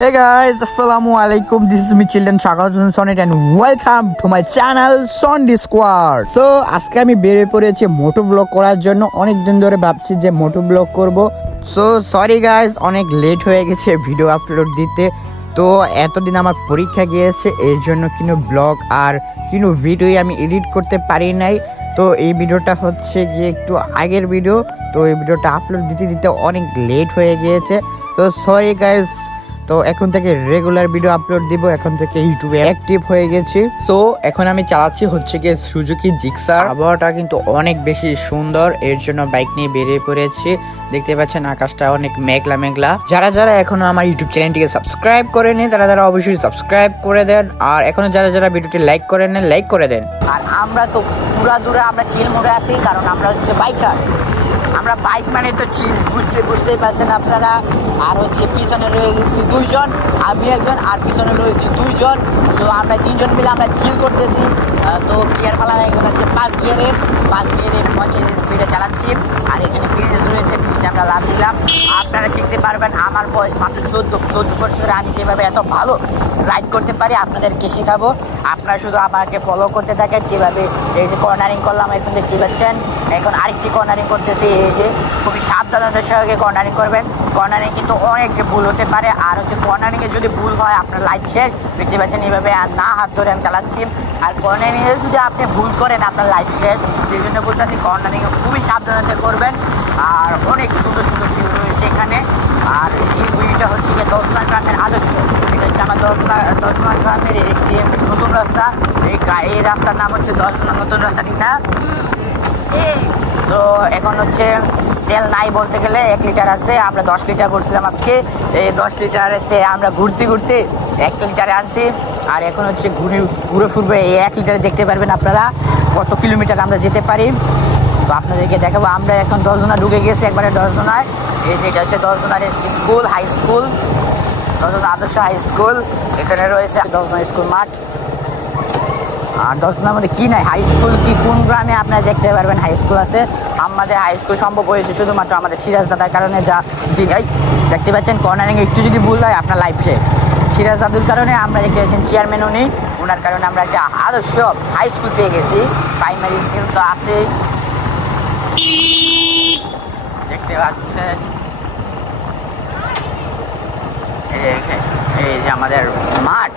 Hey guys, Assalamualaikum. This is me children Shakazun Sonnet and welcome to my channel Sondi Squad. So আজকে আমি বের হয়ে পড়েছি মোটো blog করার জন্য। অনেক দিন ধরে ভাবছি যে মোটো ব্লগ করব। সো সরি গাইস, অনেক লেট হয়ে গেছে ভিডিও আপলোড দিতে। তো এতদিন আমার পরীক্ষা গিয়েছে, এর জন্য কোনো ব্লগ আর কোনো ভিডিও আমি এডিট করতে পারি নাই। তো এই ভিডিওটা হচ্ছে যে একটু আগের ভিডিও, তো এই ভিডিওটা আপলোড দিতে দিতে অনেক লেট হয়ে গিয়েছে। তো সরি গাইস, তো এখন থেকে রেগুলার ভিডিও আপলোড দিব, এখন থেকে ইউটিউবে অ্যাক্টিভ হয়ে গেছি। সো এখন আমি চালাচ্ছি হচ্ছে গিয়ে সুজুকি জিক্সার। আবহাওয়াটা কিন্তু অনেক বেশি সুন্দর, এর জন্য বাইক নিয়ে বেরিয়ে পড়েছি। দেখতে পাচ্ছেন আকাশটা অনেক মেঘলা মেঘলা। যারা যারা এখনো আমার ইউটিউব চ্যানেলটিকে সাবস্ক্রাইব করেনি তারা অবশ্যই সাবস্ক্রাইব করে দেন, আর এখনো যারা যারা ভিডিওটি লাইক করেন না লাইক করে দেন। আর আমরা তো পুরা দূরে আমরা চিল মোড়ে আছি, কারণ আমরা হচ্ছে বাইকার। আমরা বাইক মানে তো চিল, বুঝতেই পারছেন আপনারা। আর হচ্ছে পিছনে রয়েছি দুইজন, আমি একজন, আর পিছনে রয়েছি দুইজন। সো আমরা তিনজন মিলে আমরা চিল করতেছি। তো গিয়ার ফেলা এখন হচ্ছে 5 গিয়ারে 50 স্পিডে চালাচ্ছি। আর এখানে ব্রিজ রয়েছে, ব্রিজটা আমরা লাভ দিলাম। আপনারা শিখতে পারবেন। আমার বয়স মাত্র 14 বছরে আমি যেভাবে এত ভালো রাইড করতে পারি আপনাদেরকে শেখাবো। আপনারা শুধু আমাকে ফলো করতে থাকেন। কীভাবে এই যে কর্নারিং করলাম, এখন দেখতে পাচ্ছেন। এখন আরেকটি কর্নারিং করতেছি। এই যে খুবই সাবধানতার সঙ্গে কর্নারিং করবেন। কর্নারিং কিন্তু অনেক ভুল হতে পারে, আর হচ্ছে কর্নারিংয়ে যদি ভুল হয় আপনার লাইফ শেষ। দেখতে পাচ্ছেন এইভাবে না হাত ধরে আমি চালাচ্ছি। আর কর্নারিংয়ে যদি আপনি ভুল করেন আপনার লাইফ শেষ। সেই জন্য বলতেছি কর্নারিংয়ে খুবই সাবধানতা করবেন। আর অনেক সুন্দর সুন্দর ভিউ রয়েছে এখানে। আর এই ভিউটা হচ্ছে গিয়ে দশলা গ্রামের আদর্শ। এটা হচ্ছে আমার দশলা গ্রামের একটি নতুন রাস্তা। এই রাস্তার নাম হচ্ছে দশলা নতুন রাস্তা, ঠিক না? তো এখন হচ্ছে তেল নাই বলতে গেলে 1 লিটার আছে। আমরা 10 লিটার করছিলাম আজকে। এই 10 লিটারেতে আমরা ঘুরতে ঘুরতে 1 লিটারে আনছি। আর এখন হচ্ছে ঘুরে ফুরবে এই 1 লিটারে দেখতে পারবেন আপনারা কত কিলোমিটার আমরা যেতে পারি। তো আপনাদেরকে দেখাবো। আমরা এখন 10 জনা ঢুকে গেছি একবারে 10 জনায়। এই যে এটা হচ্ছে 10 জনার স্কুল, হাই স্কুল, 10 জনা আদর্শ হাই স্কুল। এখানে রয়েছে 10 জনা স্কুল মাঠ। আর 10 জনের মধ্যে কি নাই, হাই স্কুল কি কোন গ্রামে আপনারা দেখতে পারবেন হাই স্কুল আছে। আমাদের হাই স্কুল সম্ভব হয়েছে শুধুমাত্র আমাদের সিরাজ দাদার কারণে। যা জি ভাই দেখতে পাচ্ছেন কর্নারিং একটু যদি ভুল হয় আপনার লাইফ শেষ। সিরাজ দাদুর কারণে আমরা দেখতে পাচ্ছেন চেয়ারম্যান উনি, ওনার কারণে আমরা একটা আদর্শ হাই স্কুল পেয়ে গেছি। প্রাইমারি স্কুল তো আছেই দেখতে পাচ্ছেন। এই যে আমাদের মাঠ।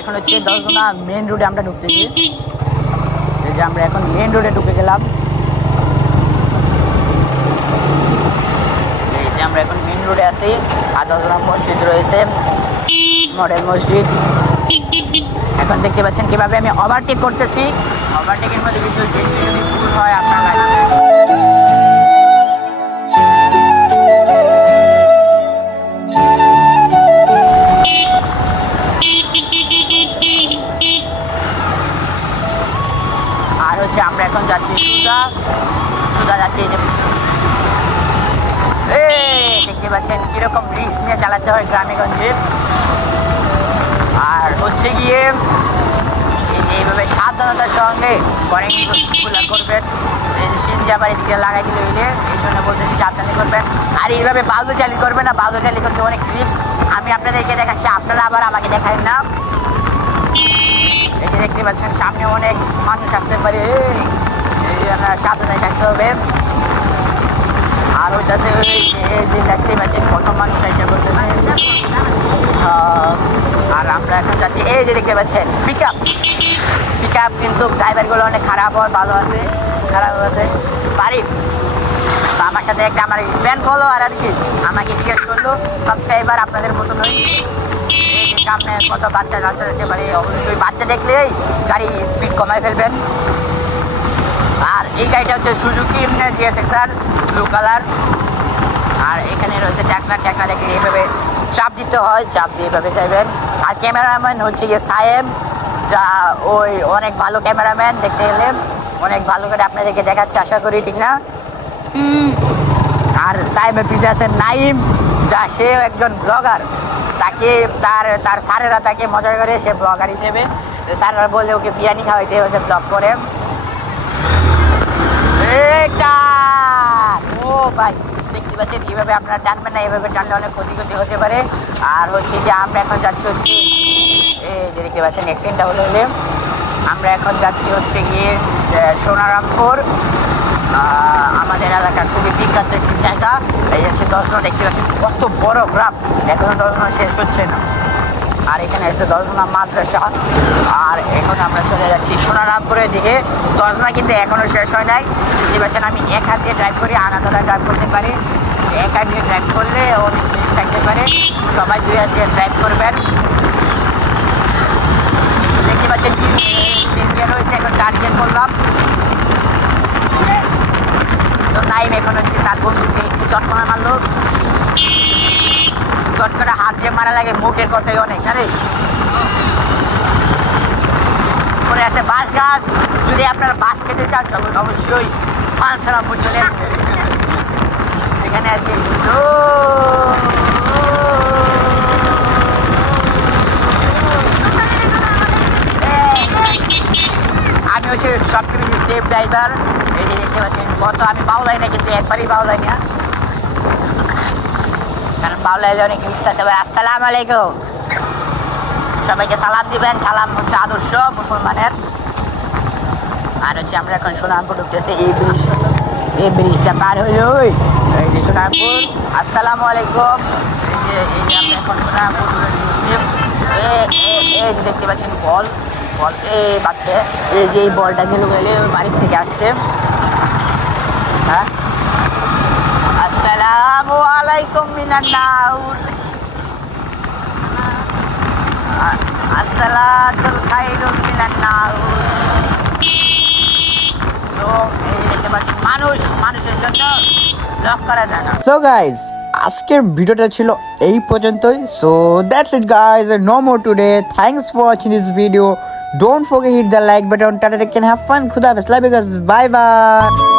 এখন হচ্ছে 10 জনা মেন রোডে আমরা ঢুকতেছি। এই যে আমরা এখন মেন রোডে ঢুকে গেলাম। এই যে আমরা এখন মেন রোডে আছি। আর 10 জনা মসজিদ রয়েছে, মডেল মসজিদ। এখন দেখতে পাচ্ছেন কিভাবে আমি ওভারটেক করতেছি। ওভারটেকের মধ্যে কিন্তু যদি ভুল হয় আপনার আমরা এখন যাচ্ছি সুজা যাচ্ছি। দেখতে পাচ্ছেন কিরকম রিস্ক নিয়ে চালাতে হয় গ্রামে গঞ্জে। আর হচ্ছে গিয়ে এইভাবে সাবধানতার সঙ্গে করেগুলো করবেন। এই যে সিনজি আবার এদিকে লাগাই দিলে হইলে, এই জন্য বলতেছি সাবধানে করবেন। আর এইভাবে বালু চালি করবেন না, বালু চালি করতে অনেক রিস্ক। আমি আপনাদেরকে দেখাচ্ছি, আপনারা আবার আমাকে দেখান না। এই যে দেখতে পাচ্ছেন সামনে অনেক মানুষ আসতে পারে, এই যে আমরা সাবধানে থাকতে হবে। আর ওইটাতে এই যে দেখতে পাচ্ছেন কত মানুষ এসে করতেছে। আর আমরা এখন যাচ্ছি, এই যে দেখতে পাচ্ছেন পিক আপ কিন্তু ড্রাইভারগুলো অনেক খারাপ হয়, ভালো আছে, খারাপ আছে পারি। তো আমার সাথে একটা আমার ফ্যান ফলোয়ার আর কি আমাকে জিজ্ঞেস করলো, সাবস্ক্রাইবার আপনাদের মতন ওই সামনে কত বাচ্চা দেখতে পারে। অবশ্যই বাচ্চা দেখলেই গাড়ি স্পিড কমায় ফেলবেন। আর এই গাড়িটা হচ্ছে সুজুকি GSX-R ব্লু কালার। আর এখানে রয়েছে ট্যাকনা দেখলে এইভাবে চাপ দিতে হয়, চাপ দিয়ে এইভাবে চাইবেন। আর ক্যামেরাম্যান হচ্ছে গিয়ে সায়েম, যা ওই অনেক ভালো ক্যামেরাম্যান, দেখতে গেলে অনেক ভালো করে আপনাদেরকে দেখাচ্ছে আশা করি, ঠিক না? আর সায়েমের পিছিয়ে আছে নাইম, যা সেও একজন ব্লগার। তাকে তার স্যারেরা তাকে মজা করে, সে ব্লগার হিসেবে স্যারেরা বললে ওকে বিরিয়ানি খাওয়াইতে হচ্ছে ব্লগ করে। ও ভাই দেখতে পাচ্ছেন এইভাবে আপনারা টানবেন না, এইভাবে টানলে অনেক ক্ষতি হতে পারে। আর হচ্ছে যে আমরা এখন যাচ্ছি হচ্ছে এই যে দেখতে পাচ্ছেন অ্যাক্সিডেন্টটা হলে আমরা এখন যাচ্ছি হচ্ছে গিয়ে সোনারামপুর, আমাদের এলাকার খুবই বিখ্যাত একটি জায়গা। এই হচ্ছে 10 জন দেখতে পাচ্ছেন, কত বড় গ্রাম, এখনো 10 জন শেষ হচ্ছে না। আর এখানে হচ্ছে 10 জন মাদ্রাসা। আর এখন আমরা চলে যাচ্ছি সোনারামপুরের দিকে। 10 জন কিন্তু এখনো শেষ হয় নাই। দেখতে পাচ্ছেন আমি এক হাত দিয়ে ড্রাইভ করি, আনাদোলা ড্রাইভ করতে পারি। এক হাত দিয়ে ড্রাইভ করলে অনেক জিনিস থাকতে পারে, সবাই 2 হাত দিয়ে ড্রাইভ করবেন। দেখতে পাচ্ছেন 3 গিয়ার রয়েছে, এখন 4 গিয়ার করলাম। তো নাইম এখন হচ্ছে তার বন্ধুকে একটু চটকনা মারলো। চটকনা হাত দিয়ে মারা লাগে, মুখের কথাই অনেক না রে। পরে আছে বাঁশ গাছ, যদি আপনারা বাঁশ খেতে চান অবশ্যই পানসারামপুর চলে আসবে। এখানে আছে আমি হচ্ছে সবচেয়ে বেশি সেফ ড্রাইভার। এই যে দেখতে পাচ্ছেন কত আমি বাউলাই না, কিন্তু একবারই বাউলাই না, কারণ বাউলাইলে অনেক রিস্ক থাকতে পারে। আসসালামু আলাইকুম, সবাইকে সালাম দিবেন। সালাম হচ্ছে আদর্শ মুসলমানের। আর হচ্ছে আমরা এখন সোনারপুর ঢুকতেছি, এই ব্রিজটা পার হইল এই যে সোনারপুর। আসসালামু আলাইকুম। এই যে আমরা এখন সোনারপুর এই যে দেখতে পাচ্ছেন বল বাচ্চা, এই যে এই বলটা গেলে বাড়ির থেকে আসছে। হ্যাঁ, আসসালামু আলাইকুম মিনান নাউর, আসসালাতুল খাইরুল মিনান নাউর। তো এই দেখতে পাচ্ছেন মানুষের জন্য লক করা যায় না। সো গাইজ, আজকের ভিডিওটা ছিল এই পর্যন্তই। So that's it guys, no more today. Thanks for watching this video. Don't forget hit the like button. Ta-ta, take care, have fun, খুদা হাফেজ, love you guys, bye by.